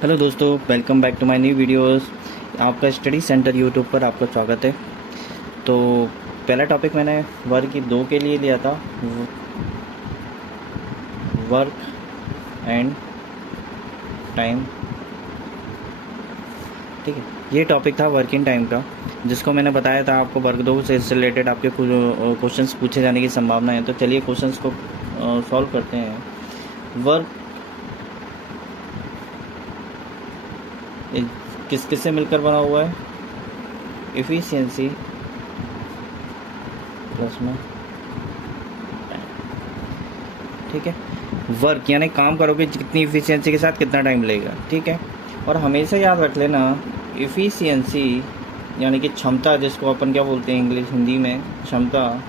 Hello दोस्तों, welcome back to my new videos. आपका study centre YouTube पर आपका स्वागत है। तो पहला टॉपिक मैंने वर्ग की 2 के लिए लिया था, वर्क एंड टाइम। ठीक है, ये टॉपिक था वर्किंग टाइम का, जिसको मैंने बताया था आपको वर्ग 2 से रिलेटेड आपके क्वेश्चंस पूछे जाने की संभावना है। तो चलिए क्वेश्चंस को सॉल्व करते हैं। वर्क किस किस से मिलकर बना हुआ है? एफिशिएंसी प्लस में टाइम। ठीक है, वर्क यानी काम करोगे कितनी एफिशिएंसी के साथ कितना टाइम लगेगा। ठीक है, और हमेशा याद रख लेना एफिशिएंसी यानी कि क्षमता, जिसको अपन क्या बोलते हैं इंग्लिश हिंदी में क्षमता,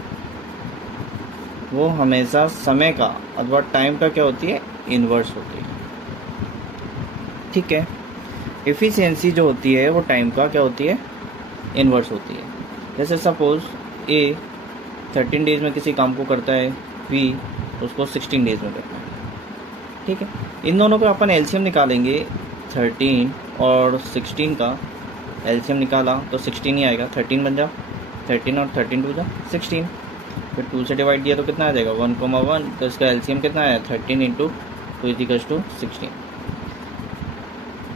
वो हमेशा समय का अथवा टाइम का क्या होती है? इन्वर्स होती है। ठीक है, एफिशिएंसी जो होती है वो टाइम का क्या होती है? इन्वर्स होती है। जैसे सपोज ए 13 डेज में किसी काम को करता है, बी उसको 16 डेज में करता है। ठीक है, इन दोनों का अपन एलसीएम निकालेंगे। 13 और 16 का एलसीएम निकाला तो 16 ही आएगा, 13 बन जाओ। 13 और 13 टू जा 16, फिर 2 से डिवाइड दिया तो कितना आ जाएगा? 1,1। तो इसका एलसीएम कितना आया? 13 इंटू 2 इक्वल्स टू 16।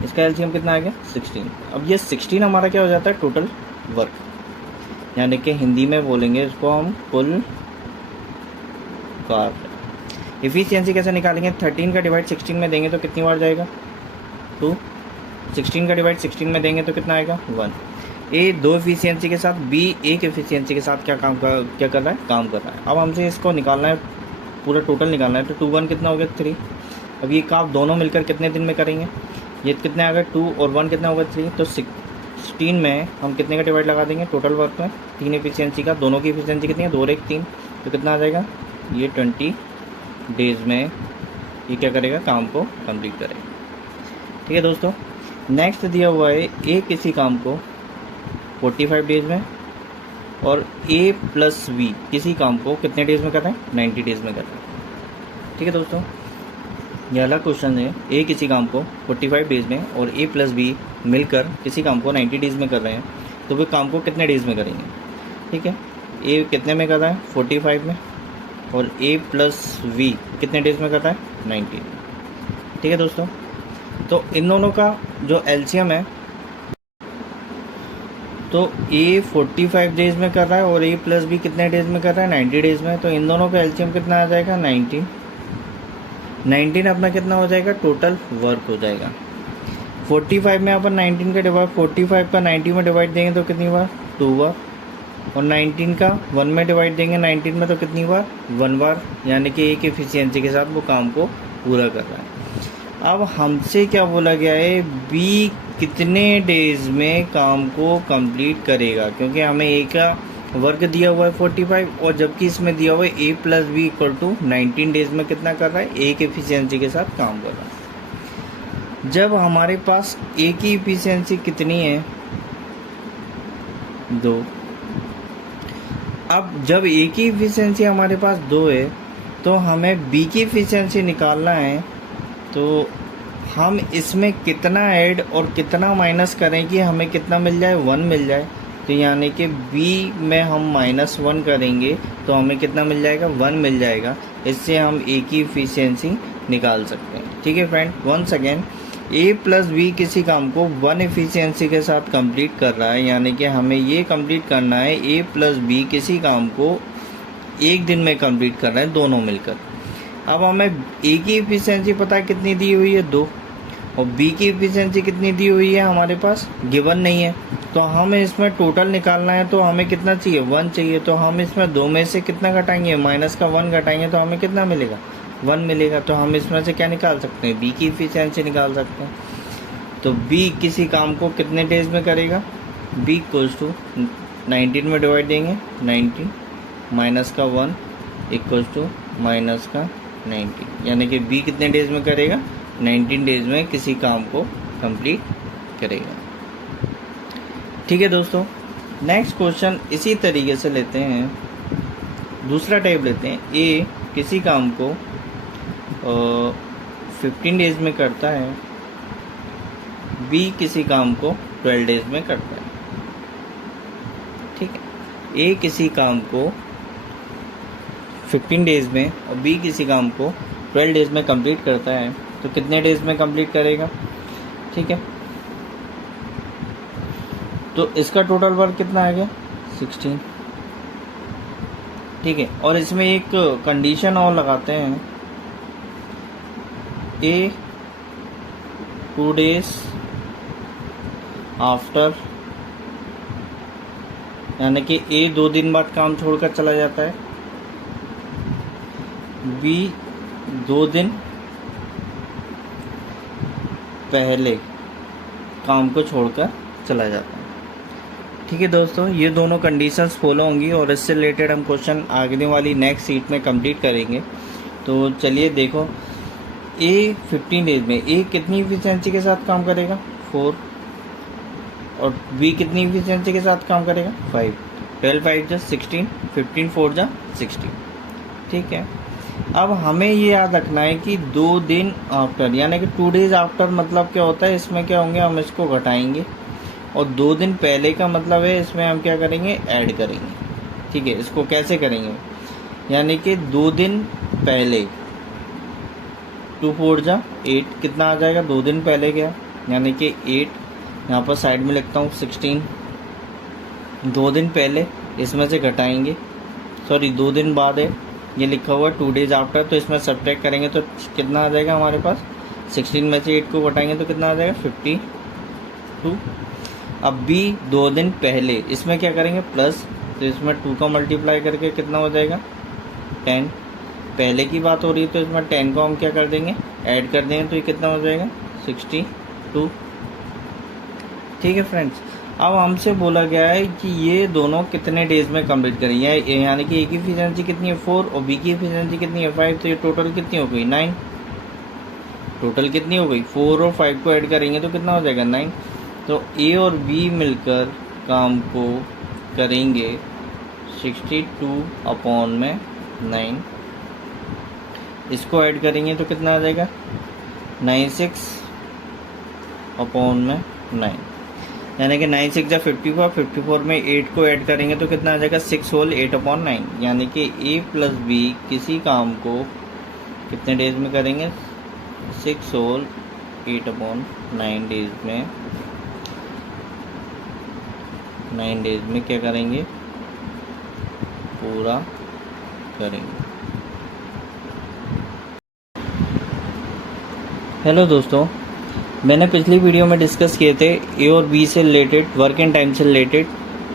इसका एलसीएम कितना आ गया? 16। अब ये 16 हमारा क्या हो जाता है? टोटल वर्क, यानी कि हिंदी में बोलेंगे इसको हम कुल कार्य। एफिशिएंसी कैसे निकालेंगे? 13 का डिवाइड 16 में देंगे तो कितनी बार जाएगा? 2। 16 का डिवाइड 16 में देंगे तो कितना आएगा? 1। ए 2 एफिशिएंसी के साथ, बी 1 एफिशिएंसी के साथ क्या कर रहा है? काम कर रहा है। अब हमसे इसको निकालना है, पूरा टोटल निकालना है। तो 2 1 कितना हो गया? 3। अब ये काम दोनों मिलकर कितने दिन में करेंगे? ये कितने आ गए? 2 और 1 कितना होगा? 3। तो 16 में हम कितने का डिवाइड लगा देंगे टोटल वर्क में? 3 एफिशिएंसी का। दोनों की एफिशिएंसी कितनी है? 2 और 1 3। तो कितना आ जाएगा? ये 20 डेज में ये क्या करेगा? काम को कंप्लीट करेगा। ठीक है दोस्तों, नेक्स्ट दिया हुआ है ए किसी काम को 45 डेज में, और ए प्लस बी किसी काम को कितने डेज में कर रहे हैं? 90 डेज में कर रहे हैं। ठीक है दोस्तों, यह अगला क्वेश्चन है। ए किसी काम को 45 डेज में और ए प्लस बी मिलकर किसी काम को 90 डेज में कर रहे हैं, तो वे काम को कितने डेज में करेंगे? ठीक है, ए कितने में कर रहा है? 45 में, और ए प्लस बी कितने डेज में कर रहा है? 90। ठीक है दोस्तों, तो इन दोनों का जो एलसीएम है, तो ए 45 डेज में कर रहा है और ए प्लस बी कितने डेज में कर रहा है? 90 डेज में। तो इन दोनों का एलसीएम कितना आ जाएगा? 19 अपना कितना हो जाएगा? टोटल वर्क हो जाएगा। 45 में अपन 19 का डिवाइड 45 का 90 में डिवाइड देंगे तो कितनी बार? 2 बार। और 19 का 1 में डिवाइड देंगे 19 में तो कितनी बार? 1 बार, यानी कि एक एफिशिएंसी के साथ वो काम को पूरा कर रहा है। अब हमसे क्या बोला गया है? बी कितने डेज में काम को कंप्लीट करेगा, क्योंकि हमें ए का वर्क दिया हुआ है 45, और जबकि इसमें दिया हुआ है A plus B equal to 19 days में कितना कर रहा है? एक एफिशिएंसी के साथ काम कर रहा है। जब हमारे पास ए की एफिशिएंसी कितनी है? 2। अब जब ए की एफिशिएंसी हमारे पास 2 है, तो हमें बी की एफिशिएंसी निकालना है। तो हम इसमें कितना ऐड और कितना माइनस करें कि हमें कितना मिल जाए? 1 मिल जाए। तो यानी कि बी में हम -1 करेंगे तो हमें कितना मिल जाएगा? 1 मिल जाएगा। इससे हम ए की एफिशिएंसी निकाल सकते हैं। ठीक है फ्रेंड, वंस अगेन, ए प्लस बी किसी काम को 1 एफिशिएंसी के साथ कंप्लीट कर रहा है, यानी कि हमें ये कंप्लीट करना है ए प्लस बी किसी काम को 1 दिन में कंप्लीट कर रहे हैं दोनों मिलकर। अब हमें ए की एफिशिएंसी पता है कितनी दी हुई है? 2, और बी की एफिशिएंसी कितनी दी हुई है? हमारे पास गिवन नहीं है। तो हमें इसमें टोटल निकालना है, तो हमें कितना चाहिए? 1 चाहिए। तो हम इसमें 2 में से कितना घटाएंगे? माइनस का 1 घटाएंगे तो हमें कितना मिलेगा? 1 मिलेगा। तो हम इसमें से क्या निकाल सकते हैं? बी की एफिशिएंसी निकाल सकते हैं। तो बी किसी काम को कितने डेज में करेगा? बी इक्वल्स टू 19 में डिवाइड देंगे 19 माइनस का 1 इक्वल्स टू माइनस का 90, यानी कि बी कितने डेज में करेगा? 19 डेज में किसी काम को कंप्लीट करेगा। ठीक है दोस्तों, नेक्स्ट क्वेश्चन इसी तरीके से लेते हैं। दूसरा टाइप लेते हैं। ए किसी काम को 15 डेज में करता है बी किसी काम को 12 डेज में करता है, ठीक है। ए किसी काम को 15 डेज में और बी किसी काम को 12 डेज में कंप्लीट करता है, तो कितने डेज में कंप्लीट करेगा, ठीक है। तो इसका टोटल वर्क कितना आ गया 16, ठीक है। और इसमें एक कंडीशन और लगाते हैं, ए 2 डेज आफ्टर, यानी कि ए 2 दिन बाद काम छोड़कर चला जाता है, बी 2 दिन पहले काम को छोड़कर चला जाता है, ठीक है दोस्तों। ये दोनों कंडीशंस फॉलो होंगी और इससे रिलेटेड हम क्वेश्चन आगे वाली नेक्स्ट सीट में कंप्लीट करेंगे। तो चलिए देखो, ए 15 डेज में ए कितनी इफिशिएंसी के साथ काम करेगा 4, और बी कितनी इफिशिएंसी के साथ काम करेगा 5। 12 5 जा 16, 15 4 जा 60, ठीक है। अब हमें ये याद रखना है कि 2 दिन आफ्टर, यानी कि 2 डेज आफ्टर मतलब क्या होता है, इसमें क्या होंगे, हम इसको घटाएंगे, और 2 दिन पहले का मतलब है इसमें हम क्या करेंगे, ऐड करेंगे, ठीक है। इसको कैसे करेंगे, यानी कि 2 दिन पहले 2 4 जा 8, कितना आ जाएगा 2 दिन पहले क्या, यानी कि 8, यहाँ पर साइड में लिखता हूँ 16, 2 दिन पहले इसमें से घटाएंगे, सॉरी 2 दिन बाद है, ये लिखा हुआ 2 डेज आफ्टर, तो इसमें सब्ट्रैक्ट करेंगे तो कितना आ जाएगा हमारे पास, 16 में से 8 को घटाएंगे तो कितना आ जाएगा 52। अब बी 2 दिन पहले, इसमें क्या करेंगे प्लस, तो इसमें 2 का मल्टीप्लाई करके कितना हो जाएगा 10, पहले की बात हो रही है तो इसमें 10 को हम क्या कर देंगे, ऐड कर देंगे, तो ये कितना हो जाएगा 62, ठीक है फ्रेंड्स। अब हमसे बोला गया है कि ये दोनों कितने डेज में कंप्लीट करें, यानी कि ए की एफिशिएंसी कितनी है 4 और बी की एफिशिएंसी कितनी है 5, तो ये टोटल कितनी हो गई 9, टोटल कितनी हो गई 4 और 5 को ऐड करेंगे तो कितना हो जाएगा 9। तो ए और बी मिलकर काम को करेंगे 62/9, इसको ऐड करेंगे तो कितना आ जाएगा 96/9, यानी कि 9 6 जा 54, 54 में 8 को ऐड करेंगे तो कितना आ जाएगा 6 होल 8/9, यानी कि ए प्लस बी किसी काम को कितने डेज में करेंगे 6 होल 8/9 डेज में, 9 डेज में क्या करेंगे, पूरा करेंगे। हेलो दोस्तों, मैंने पिछली वीडियो में डिस्कस किए थे ए और बी से रिलेटेड, वर्क एंड टाइम से रिलेटेड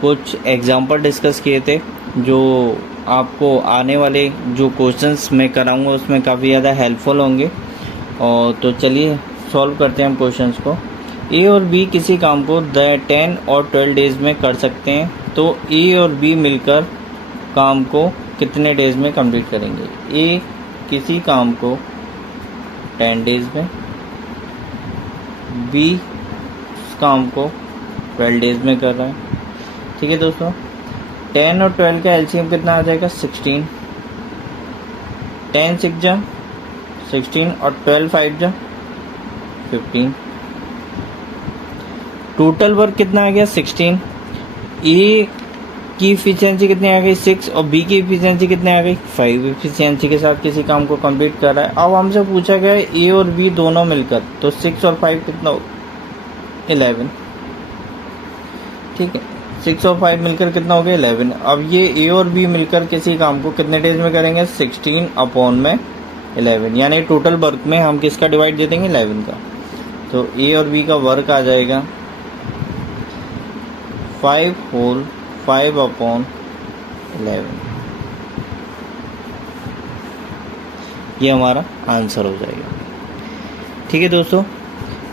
कुछ एग्जांपल डिस्कस किए थे, जो आपको आने वाले जो क्वेश्चंस मैं कराऊंगा उसमें काफ़ी ज़्यादा हेल्पफुल होंगे। और तो चलिए सॉल्व करते हैं हम क्वेश्चंस को। ए और बी किसी काम को 10 और 12 डेज में कर सकते हैं, तो ए और बी मिलकर काम को कितने डेज में कंप्लीट करेंगे। ए किसी काम को 10 डेज में, बी काम को 12 डेज में कर रहा है, ठीक है दोस्तों। 10 और 12 का एलसीएम कितना आ जाएगा 16, 10 6 जा 16 और 12 5 जा 15, टोटल वर्क कितना आ गया 16। ए की इफिशियंसी कितनी आ गई 6 और बी की इफिशियंसी कितनी आ गई 5, इफिशियंसी के साथ किसी काम को कंप्लीट कर रहा है। अब हमसे पूछा गया है ए और बी दोनों मिलकर, तो 6 और 5 कितना हो 11, ठीक है। 6 और 5 मिलकर कितना हो गया 11। अब ये ए और बी मिलकर किसी काम को कितने डेज में करेंगे 16/11, यानी टोटल वर्क में हम किसका डिवाइड दे देंगे 11 का, तो ए और बी का वर्क आ जाएगा 5 होल 5/11, ये हमारा आंसर हो जाएगा, ठीक है दोस्तों।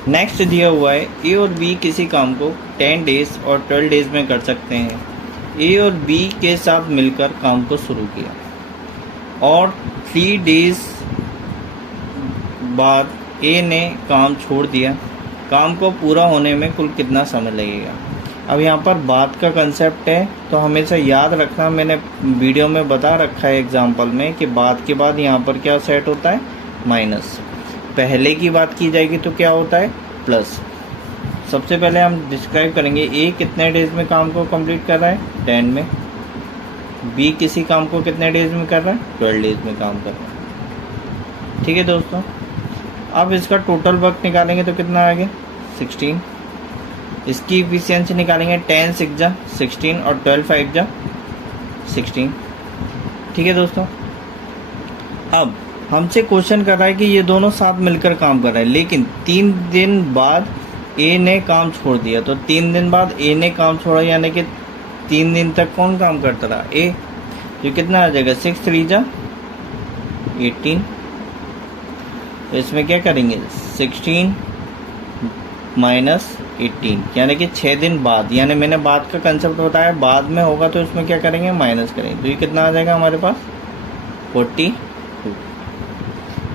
नेक्स्ट दिया हुआ है ए और बी किसी काम को 10 डेज और 12 डेज में कर सकते हैं। ए और बी के साथ मिलकर काम को शुरू किया और 3 डेज बाद ए ने काम छोड़ दिया, काम को पूरा होने में कुल कितना समय लगेगा। अब यहाँ पर बाद का कंसेप्ट है, तो हमेशा याद रखना, मैंने वीडियो में बता रखा है एग्जाम्पल में कि बाद के बाद यहाँ पर क्या सेट होता है माइनस, पहले की बात की जाएगी तो क्या होता है प्लस। सबसे पहले हम डिस्क्राइब करेंगे ए कितने डेज में काम को कंप्लीट कर रहा है, 10 में। बी किसी काम को कितने डेज में कर रहा है, 12 डेज में काम कर रहा है। ठीक है दोस्तों, अब इसका टोटल वर्क निकालेंगे तो कितना आ गया, 16। इसकी इफिशियंसी निकालेंगे, 10 6 जा 16 और 12 5 जा 16। ठीक है दोस्तों, अब हमसे क्वेश्चन कर रहा है कि ये दोनों साथ मिलकर काम कर रहे हैं, लेकिन 3 दिन बाद ए ने काम छोड़ दिया। तो 3 दिन बाद ए ने काम छोड़ा, यानी कि 3 दिन तक कौन काम करता रहा, ए। तो कितना आ जाएगा, 6 3 जा 18। तो इसमें क्या करेंगे, 16 माइनस 18, यानी कि 6 दिन बाद, यानी मैंने बाद का कंसेप्ट बताया, बाद में होगा तो इसमें क्या करेंगे, माइनस करेंगे। तो ये कितना आ जाएगा हमारे पास, 42।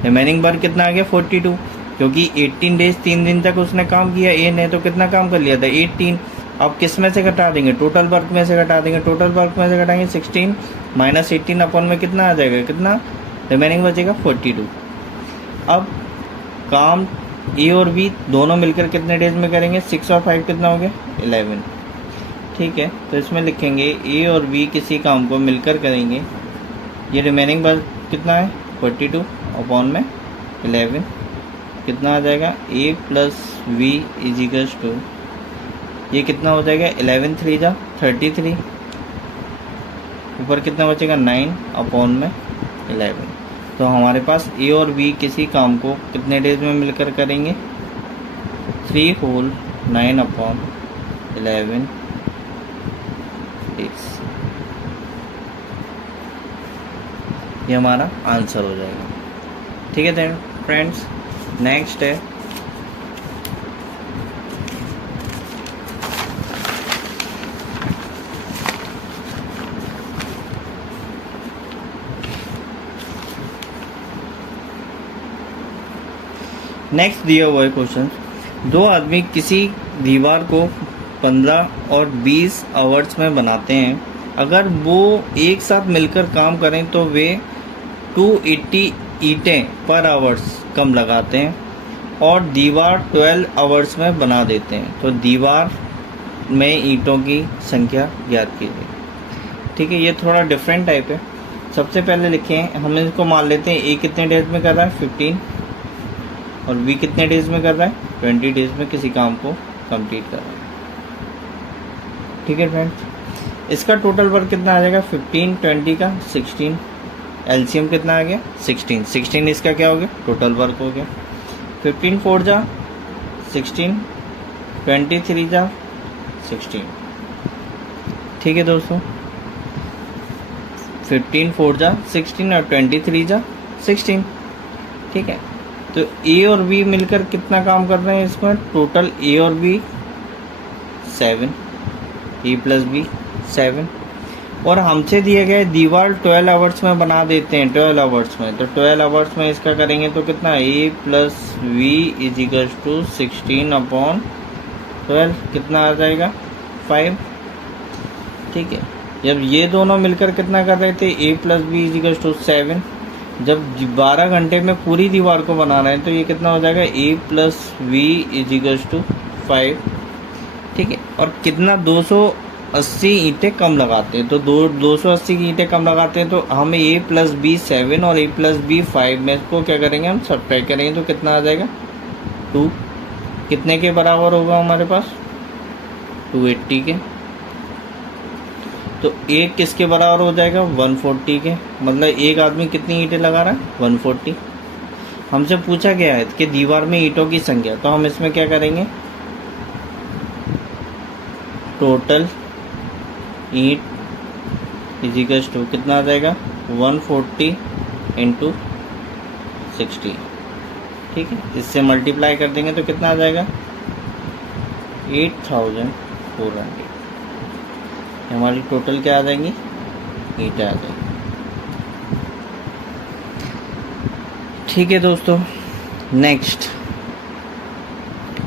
रिमेनिंग वर्क कितना आ गया, 42, क्योंकि 18 डेज 3 दिन तक उसने काम किया ए ने, तो कितना काम कर लिया था, 18। अब किस में से घटा देंगे, टोटल वर्क में से घटा देंगे। टोटल वर्क में से घटाएंगे 16 माइनस 18 अपन में कितना आ जाएगा, कितना रिमेनिंग बचेगा, 42। अब काम ए और बी दोनों मिलकर कितने डेज में करेंगे, 6 और 5 कितना हो गया, 11। ठीक है, तो इसमें लिखेंगे ए और बी किसी काम को मिलकर करेंगे। ये रिमेनिंग वर्क कितना है, 42 अपॉन में 11 कितना आ जाएगा, A plus B is equals to, ये कितना हो जाएगा, 11 3 जा 33, ऊपर कितना बचेगा, 9 अपॉन में 11। तो हमारे पास ए और बी किसी काम को कितने डेज में मिलकर करेंगे, 3 होल 9 अपॉन 11 डेज। ये हमारा आंसर हो जाएगा। ठीक है फ्रेंड्स, नेक्स्ट है नेक्स्ट दिया हुआ है क्वेश्चन, 2 आदमी किसी दीवार को 15 और 20 आवर्स में बनाते हैं। अगर वो एक साथ मिलकर काम करें तो वे 280 ईंटें पर आवर्स कम लगाते हैं और दीवार 12 आवर्स में बना देते हैं। तो दीवार में ईंटों की संख्या ज्ञात कीजिए। ठीक है, ये थोड़ा डिफरेंट टाइप है। सबसे पहले लिखें, हम इसको मान लेते हैं ए कितने डेज में कर रहा है, 15, और बी कितने डेज में कर रहा है, 20 डेज में किसी काम को कंप्लीट कर रहा है। ठीक है फ्रेंड्स, इसका टोटल वर्क कितना आ जाएगा, 15 20 का 16, एलसीएम कितना आ गया, 16 16 इसका क्या हो गया, टोटल वर्क हो गया। 15 4 जा 16, 23 जा 16। ठीक है दोस्तों, 15 4 जा 16 और 23 जा 16। ठीक है, तो ए और बी मिलकर कितना काम कर रहे हैं इसमें, टोटल ए और बी 7, ए प्लस बी 7, और हमसे दिए गए दीवार 12 आवर्स में बना देते हैं, 12 आवर्स में। तो 12 आवर्स में इसका करेंगे तो कितना, A plus B is equals to 16 upon 12 कितना आ जाएगा, 5। ठीक है, जब ये दोनों मिलकर कितना कर रहे थे, A plus B is equals to 7, जब 12 घंटे में पूरी दीवार को बना रहे हैं तो ये कितना हो जाएगा, A plus B is equals to 5। ठीक है, और कितना 280 ईंटें कम लगाते हैं। तो 280 की ईंटें कम लगाते हैं तो हमें ए प्लस बी 7 और ए प्लस बी 5 में इसको क्या करेंगे, हम सब्ट्रैक्ट करेंगे तो कितना आ जाएगा, 2। कितने के बराबर होगा हमारे पास, 280 के। तो एक किसके बराबर हो जाएगा, 140 के। मतलब एक आदमी कितनी ईंटें लगा रहा है, 140। हमसे पूछा गया है कि दीवार में ईंटों की संख्या, तो हम इसमें क्या करेंगे, टोटल ईंट इज इक्वल्स टू कितना आ जाएगा, 140 इंटू 60। ठीक है, इससे मल्टीप्लाई कर देंगे तो कितना आ जाएगा, 8400। हमारी टोटल क्या आ जाएंगी, ईंटें आ जाएंगी। ठीक है दोस्तों, नेक्स्ट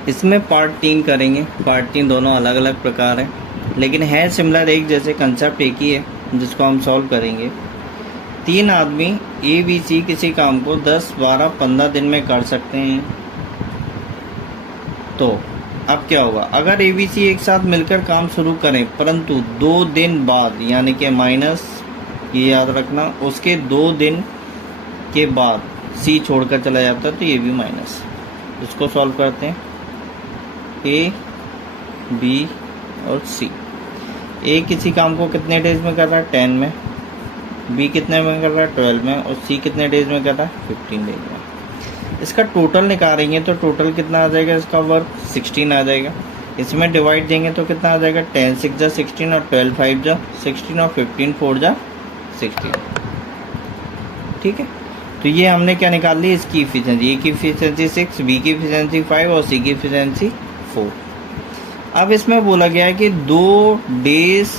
इसमें पार्ट 3 करेंगे। पार्ट 3 दोनों अलग अलग प्रकार हैं, लेकिन है सिमिलर, एक जैसे कंसेप्ट एक ही है जिसको हम सॉल्व करेंगे। 3 आदमी ए बी सी किसी काम को 10 12 15 दिन में कर सकते हैं। तो अब क्या होगा, अगर ABC एक साथ मिलकर काम शुरू करें परंतु 2 दिन बाद, यानी कि माइनस, ये याद रखना, उसके 2 दिन के बाद C छोड़कर चला जाता है तो ये भी माइनस। इसको सॉल्व करते हैं। A, B और C। A किसी काम को कितने डेज में कर रहा है? 10 में। B कितने में कर रहा है? 12 में। और C कितने डेज में कर रहा है? 15 डेज में। इसका टोटल निकालेंगे तो टोटल कितना आ जाएगा? इसका वर्क 16 आ जाएगा। इसमें डिवाइड देंगे तो कितना आ जाएगा? 10 6 जा 16 और 12 5 जा 16 और 15 4 जा 16। ठीक है, तो ये हमने क्या निकाल ली? इसकी इफिशिएंसी। ए की इफिशिएंसी 6, बी की इफिशिएंसी 5 और सी की इफिशिएंसी 4। अब इसमें बोला गया है कि 2 डेज,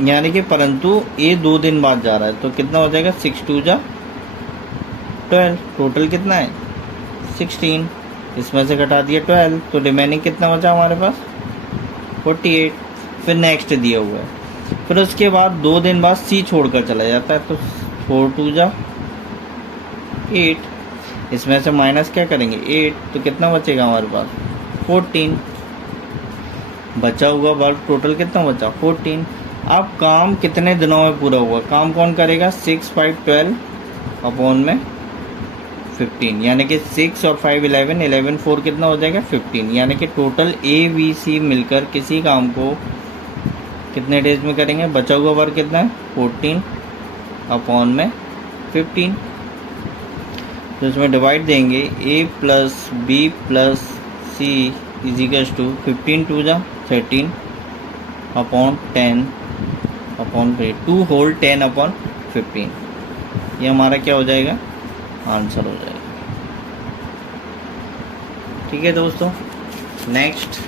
यानी कि परंतु ये 2 दिन बाद जा रहा है तो कितना हो जाएगा? 6 2 जा 12। टोटल कितना है? 16। इसमें से घटा दिया 12 तो रिमेनिंग कितना बचा हमारे पास? 48। फिर नेक्स्ट दिया हुआ है। फिर उसके बाद 2 दिन बाद सी छोड़कर चला जाता है तो 4 2 जा 8। इसमें से माइनस क्या करेंगे? 8। तो कितना बचेगा हमारे पास? 14। बचा हुआ वर्क टोटल कितना बचा? 14। अब काम कितने दिनों में पूरा हुआ? काम कौन करेगा? 6 5 12 अपॉन में 15, यानी कि 6 और 5 11 11 4 कितना हो जाएगा? 15। यानी कि टोटल ABC मिलकर किसी काम को कितने डेज में करेंगे? बचा हुआ वर्क कितना है? 14 अपॉन में 15। तो इसमें डिवाइड देंगे A plus B plus C equals to 15 2 जा 13 अपॉन 10 अपॉन 2 होल 10 अपॉन 15। ये हमारा क्या हो जाएगा? आंसर हो जाएगा। ठीक है दोस्तों, नेक्स्ट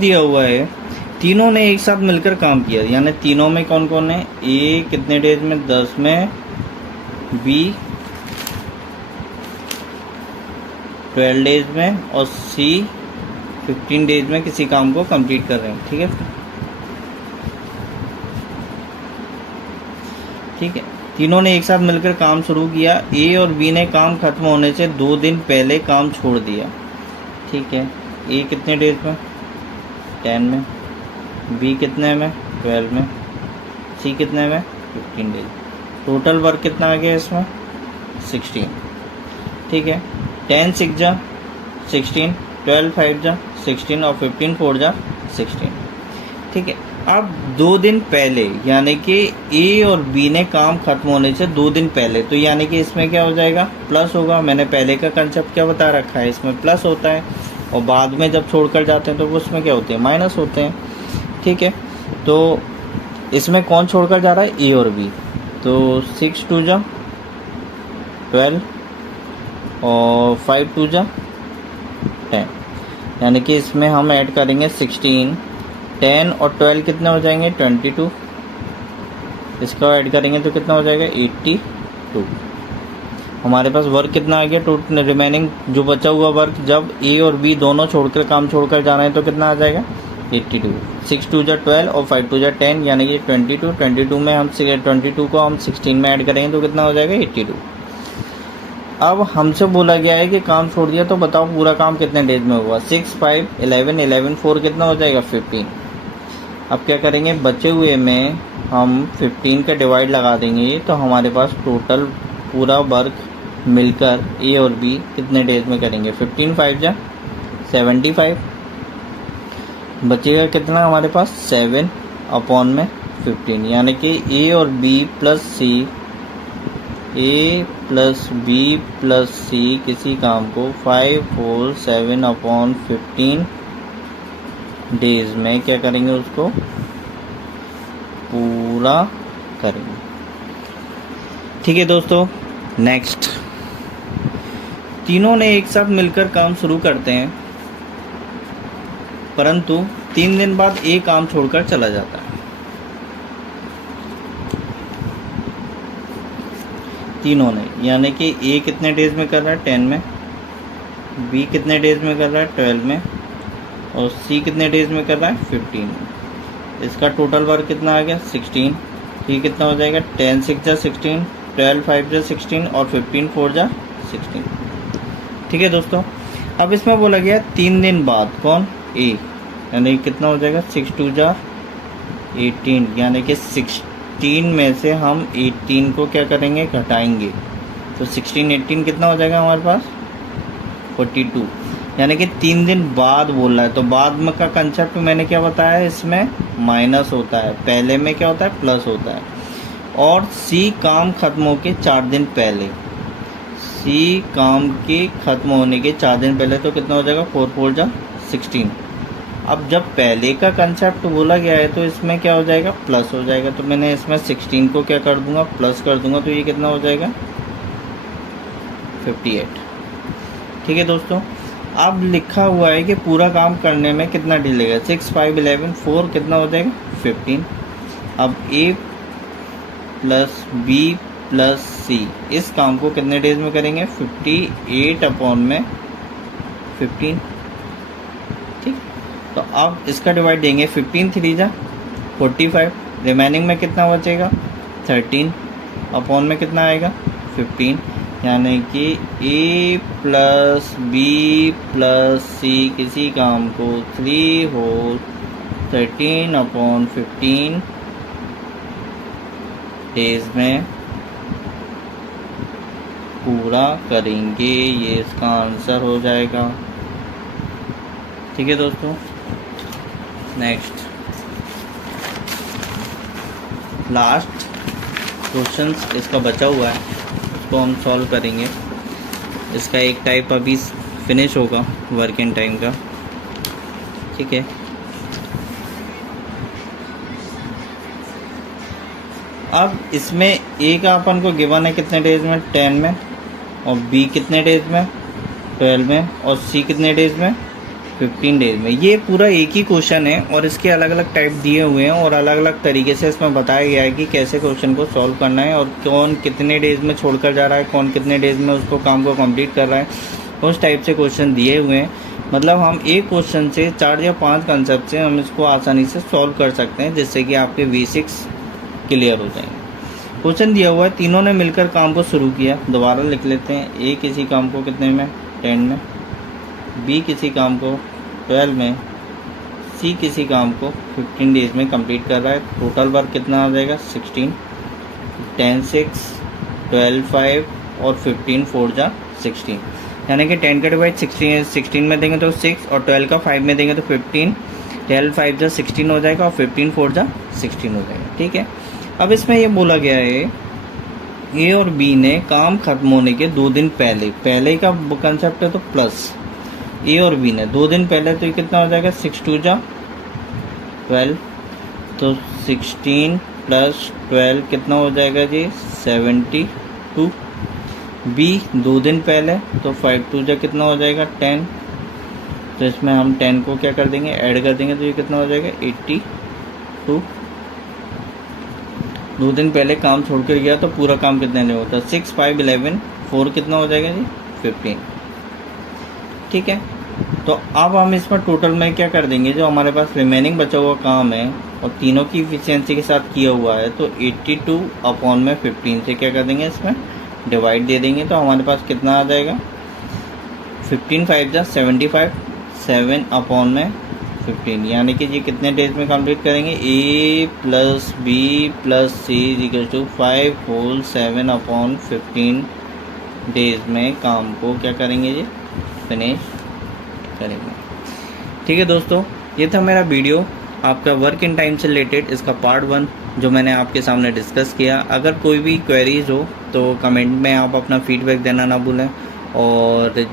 दिया हुआ है, तीनों ने एक साथ मिलकर काम किया, यानी तीनों में कौन कौन है? ए कितने डेज में? 10 में। बी 12 डेज में और सी 15 डेज में किसी काम को कंप्लीट कर रहे हैं। ठीक है, ठीक है, तीनों ने एक साथ मिलकर काम शुरू किया। ए और बी ने काम खत्म होने से 2 दिन पहले काम छोड़ दिया। ठीक है, ए कितने डेज में? 10 में। बी कितने में? 12 में। सी कितने में? 15 डेज। टोटल वर्क कितना आ गया इसमें? 16। ठीक है, 10 6 जा 16, 12 5 जा 16 और 15 4 जा 16। ठीक है, अब 2 दिन पहले, यानी कि ए और बी ने काम खत्म होने से 2 दिन पहले, तो यानी कि इसमें क्या हो जाएगा? प्लस होगा। मैंने पहले का कंसेप्ट क्या बता रखा है, इसमें प्लस होता है और बाद में जब छोड़कर जाते हैं तो उसमें क्या होते हैं? माइनस होते हैं। ठीक है, तो इसमें कौन छोड़कर जा रहा है? ए और बी। तो 6 2 जा 12 और 5 2 जा 10, यानी कि इसमें हम ऐड करेंगे 16। 10 और 12 कितने हो जाएंगे? 22। इसका ऐड करेंगे तो कितना हो जाएगा? 82। हमारे पास वर्क कितना आ गया? टोटल रिमेनिंग जो बचा हुआ वर्क, जब ए और बी दोनों काम छोड़कर जा रहे हैं तो कितना आ जाएगा? 82। 6 2 जा 12 और 5 2 जा 10, यानी कि 22। 22 में हम 22 को हम 16 में ऐड करेंगे तो कितना हो जाएगा? 82। अब हमसे बोला गया है कि काम छोड़ दिया, तो बताओ पूरा काम कितने डेज में हुआ? 6 5 11 11 4 कितना हो जाएगा? 15। अब क्या करेंगे? बचे हुए में हम 15 का डिवाइड लगा देंगे तो हमारे पास टोटल पूरा वर्क मिलकर ए और बी कितने डेज में करेंगे? 15 5 जा 75। बचेगा कितना हमारे पास? 7 अपॉन में 15, यानी कि ए और बी प्लस सी, ए प्लस बी प्लस सी किसी काम को 5 4 7 अपॉन 15 डेज में क्या करेंगे? उसको पूरा करेंगे। ठीक है दोस्तों, नेक्स्ट, तीनों ने एक साथ मिलकर काम शुरू करते हैं परंतु 3 दिन बाद ए काम छोड़कर चला जाता है। तीनों ने, यानी कि ए कितने डेज में कर रहा है? 10 में। बी कितने डेज में कर रहा है? 12 में। और सी कितने डेज में कर रहा है? 15 में। इसका टोटल वर्क कितना आ गया? 16। ये कितना हो जाएगा? 10 6 जा 16, 12 5 जा 16 और 15 4 जा 16। ठीक है दोस्तों, अब इसमें बोला गया 3 दिन बाद कौन ए, यानी कितना हो जाएगा 6 2 जा 18, यानी कि 16 में से हम 18 को क्या करेंगे घटाएंगे, तो 16 18 कितना हो जाएगा हमारे पास 42, यानी कि 3 दिन बाद बोल रहा है। तो बाद में का कंसेप्ट मैंने क्या बताया, इसमें माइनस होता है, पहले में क्या होता है प्लस होता है। और सी काम खत्म होके 4 दिन पहले, सी काम के खत्म होने के 4 दिन पहले, तो कितना हो जाएगा 4 4 जा 16। अब जब पहले का कंसेप्ट बोला गया है तो इसमें क्या हो जाएगा प्लस हो जाएगा, तो मैंने इसमें 16 को क्या कर दूंगा प्लस कर दूंगा, तो ये कितना हो जाएगा 58। ठीक है दोस्तों, अब लिखा हुआ है कि पूरा काम करने में कितना डेज लगेगा, 6 5 11 4 कितना हो जाएगा 15। अब ए प्लस बी प्लस सी इस काम को कितने डेज में करेंगे 58 अपॉन में 15। ठीक, तो अब इसका डिवाइड देंगे 15 3 जा 45, रिमेनिंग में कितना बचेगा 13 अपॉन में कितना आएगा 15, यानी कि ए प्लस बी प्लस सी किसी काम को 3 होल 13 अपॉन 15 डेज में पूरा करेंगे, ये इसका आंसर हो जाएगा। ठीक है दोस्तों, नेक्स्ट लास्ट क्वेश्चन इसका बचा हुआ है, उसको हम सॉल्व करेंगे। इसका एक टाइप अभी फिनिश होगा वर्क इन टाइम का। ठीक है, अब इसमें ए का अपन को गिवन है कितने डेज में 10 में, और बी कितने डेज में 12 में, और सी कितने डेज में 15 डेज में। ये पूरा एक ही क्वेश्चन है और इसके अलग अलग टाइप दिए हुए हैं और अलग अलग तरीके से इसमें बताया गया है कि कैसे क्वेश्चन को सॉल्व करना है और कौन कितने डेज में छोड़कर जा रहा है, कौन कितने डेज में उसको काम को कंप्लीट कर रहा है, उस टाइप से क्वेश्चन दिए हुए हैं। मतलब हम एक क्वेश्चन से 4 या 5 कंसेप्ट से हम इसको आसानी से सॉल्व कर सकते हैं, जिससे कि आपके बेसिक्स क्लियर हो जाएंगे। क्वेश्चन दिया हुआ है, तीनों ने मिलकर काम को शुरू किया। दोबारा लिख लेते हैं, ए किसी काम को कितने में 10 में, बी किसी काम को 12 में, सी किसी काम को 15 डेज में कंप्लीट कर रहा है। टोटल वर्क कितना आ जाएगा 16, 10 6 12 5 और 15 4 जा 16, यानी कि 10 का डिवाइड 16 में देंगे तो 6 और 12 का 5 में देंगे तो 15, 12 5 जा 16 हो जाएगा और 15 4 जा 16 हो जाएगा। ठीक है, अब इसमें ये बोला गया है ए और बी ने काम खत्म होने के 2 दिन पहले का कंसेप्ट है तो प्लस, ए और बी ने 2 दिन पहले, तो ये कितना हो जाएगा 6 2 जा 12, तो 16 प्लस 12 कितना हो जाएगा जी 72। बी 2 दिन पहले तो 5 2 जा कितना हो जाएगा 10, तो इसमें हम 10 को क्या कर देंगे ऐड कर देंगे, तो ये कितना हो जाएगा 82। 2 दिन पहले काम छोड़ कर गया तो पूरा काम कितने नहीं होता 6 5 11 4 कितना हो जाएगा जी 15। ठीक है, तो अब हम इसमें टोटल में क्या कर देंगे, जो हमारे पास रिमेनिंग बचा हुआ काम है और तीनों की इफिशियंसी के साथ किया हुआ है, तो 82 अपॉन में 15 से क्या कर देंगे इसमें डिवाइड दे देंगे, तो हमारे पास कितना आ जाएगा 15 5 जा 75, 7 अपॉन में 15, यानी कि ये कितने डेज में कंप्लीट करेंगे, A plus B plus C equal to 5 whole 7 upon 15 days में काम को क्या करेंगे जी फिनिश करेंगे। ठीक है दोस्तों, ये था मेरा वीडियो आपका वर्क इन टाइम से रिलेटेड, इसका पार्ट 1 जो मैंने आपके सामने डिस्कस किया। अगर कोई भी क्वेरीज हो तो कमेंट में आप अपना फीडबैक देना ना भूलें और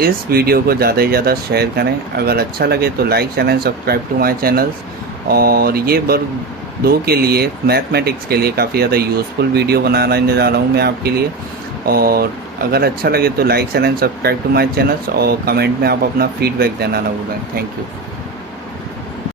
इस वीडियो को ज़्यादा से ज़्यादा शेयर करें। अगर अच्छा लगे तो like channel subscribe to my channels. और ये वर्ग 2 के लिए मैथमेटिक्स के लिए काफ़ी ज़्यादा यूज़फुल वीडियो बनाने जा रहा हूँ मैं आपके लिए। और अगर अच्छा लगे तो like channel subscribe to my channels और कमेंट में आप अपना फीडबैक देना ना भूलें। Thank you.